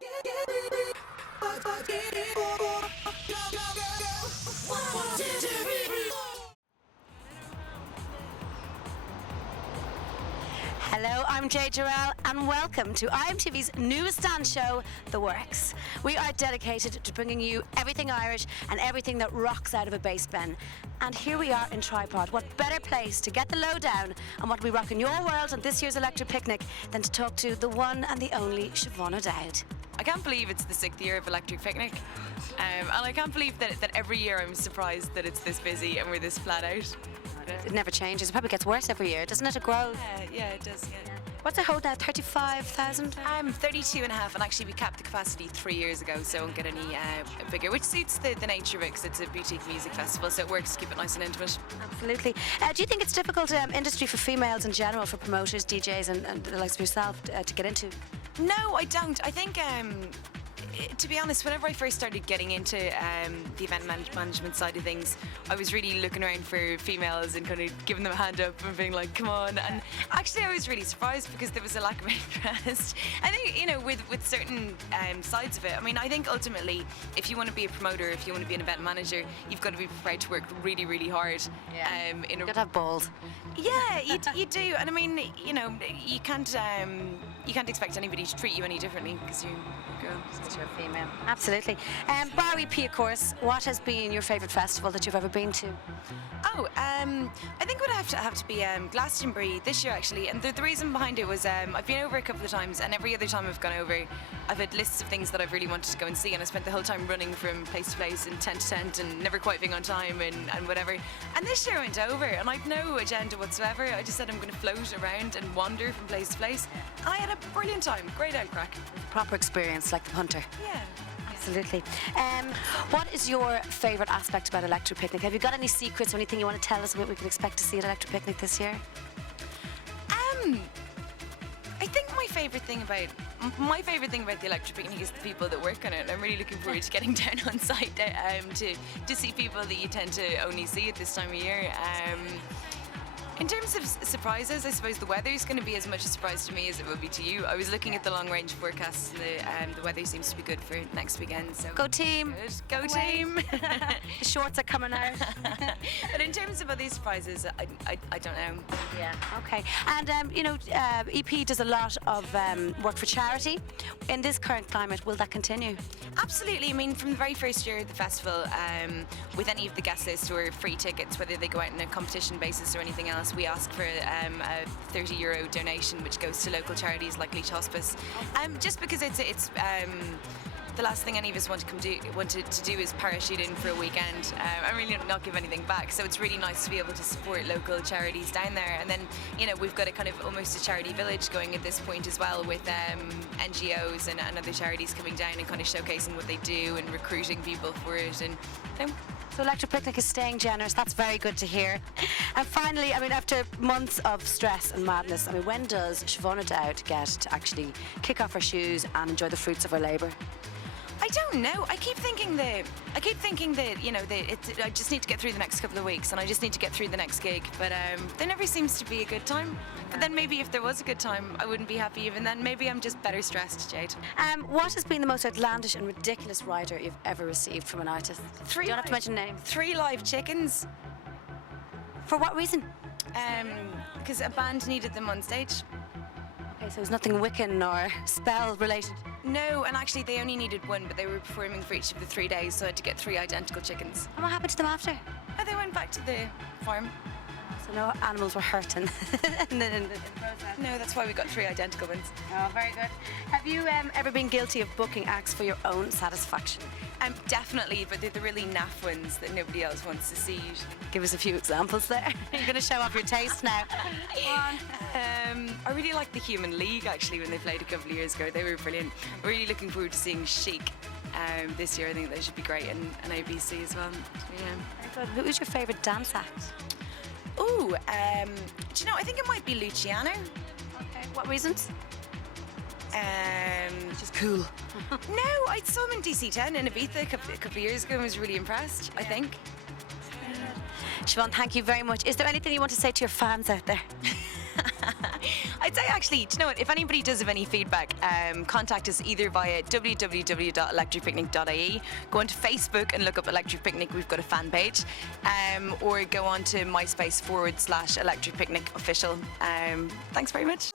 Hello, I'm Jay Jarrell and welcome to IMTV's newest dance show, The Works. We are dedicated to bringing you everything Irish and everything that rocks out of a bass bin. And here we are in Tripod. What better place to get the lowdown on what we rock in your world on this year's Electric Picnic than to talk to the one and the only Siobhan Dowd. I can't believe it's the 6th year of Electric Picnic. And I can't believe that every year I'm surprised that it's this busy and we're this flat out. It never changes. It probably gets worse every year, doesn't it? It grows. Yeah, it does, yeah. What's it hold now? 35,000? 32 and a half, and actually we capped the capacity 3 years ago, so it won't get any bigger, which suits the nature of it because it's a boutique music festival, so it works to keep it nice and intimate. Absolutely. Do you think it's difficult industry for females in general, for promoters, DJs and the likes of yourself to get into? No, I don't. I think, to be honest, whenever I first started getting into the event management side of things, I was really looking around for females and kind of giving them a hand up and being like, come on. And actually I was really surprised because there was a lack of interest. I think, you know, with certain sides of it, I mean, I think ultimately, if you want to be a promoter, if you want to be an event manager, you've got to be prepared to work really, really hard. Yeah. You've got to have balls. Yeah, you do. And I mean, you know, you can't expect anybody to treat you any differently because you're a girl. Because you're a female. Absolutely. Bar EP, of course, what has been your favourite festival that you've ever been to? Oh, I think it would have to be Glastonbury this year actually, and the reason behind it was I've been over a couple of times, and every other time I've gone over, I've had lists of things that I've really wanted to go and see, and I spent the whole time running from place to place and tent to tent and never quite being on time and whatever. And this year I went over, and I've no agenda whatsoever. I just said I'm going to float around and wander from place to place, and I had a brilliant time, great out crack. Proper experience, like the punter. Yeah. Absolutely. What is your favourite aspect about Electric Picnic? Have you got any secrets or anything you want to tell us what we can expect to see at Electric Picnic this year? I think my favourite thing about the Electric Picnic is the people that work on it. I'm really looking forward to getting down on site to see people that you tend to only see at this time of year. In terms of surprises, I suppose the weather is going to be as much a surprise to me as it will be to you. I was looking at the long-range forecasts, and the weather seems to be good for next weekend. So go team! Good. Go team! The shorts are coming out. But in terms of other surprises, I don't know. Yeah. Okay. And you know, EP does a lot of work for charity. In this current climate, will that continue? Absolutely. I mean, from the very first year of the festival, with any of the guest lists or free tickets, whether they go out on a competition basis or anything else, we ask for a €30 donation, which goes to local charities like Leach Hospice. Just because it's the last thing any of us wanted to do is parachute in for a weekend and really not give anything back. So it's really nice to be able to support local charities down there. And then, you know, we've got a kind of almost a charity village going at this point as well, with NGOs and other charities coming down and kind of showcasing what they do and recruiting people for it. And you know, so Electric Picnic is staying generous. That's very good to hear. And finally, I mean, after months of stress and madness, I mean, when does Siobhan Dowd get to actually kick off her shoes and enjoy the fruits of her labour? I don't know. I keep thinking that you know, I just need to get through the next couple of weeks, and I just need to get through the next gig. But there never seems to be a good time. But then maybe if there was a good time, I wouldn't be happy even then. Maybe I'm just better stressed, Jade. What has been the most outlandish and ridiculous rider you've ever received from an artist? You don't have to mention names. 3 live chickens. For what reason? Because a band needed them on stage. Okay, so it was nothing Wiccan or spell related? No, and actually they only needed 1, but they were performing for each of the 3 days, so I had to get 3 identical chickens. And what happened to them after? Oh, they went back to the farm. So no animals were hurt in the process? No, that's why we got 3 identical ones. Oh, very good. Have you ever been guilty of booking acts for your own satisfaction? Definitely, but they're the really naff ones that nobody else wants to see usually. Give us a few examples there. You're going to show off your taste now. I really liked the Human League actually when they played a couple of years ago. They were brilliant. I'm really looking forward to seeing Chic this year. I think they should be great, and ABC as well. Yeah. Very good. Who's your favourite dance act? Ooh, do you know, I think it might be Luciano. Okay. What reasons? Just cool. No, I saw him in DC10 in Ibiza a couple of years ago and was really impressed, I think. Siobhan, thank you very much. Is there anything you want to say to your fans out there? I'd say actually, do you know what? If anybody does have any feedback, contact us either via www.electricpicnic.ie, go onto Facebook and look up Electric Picnic, we've got a fan page, or go on to MySpace/Electric Picnic official. Thanks very much.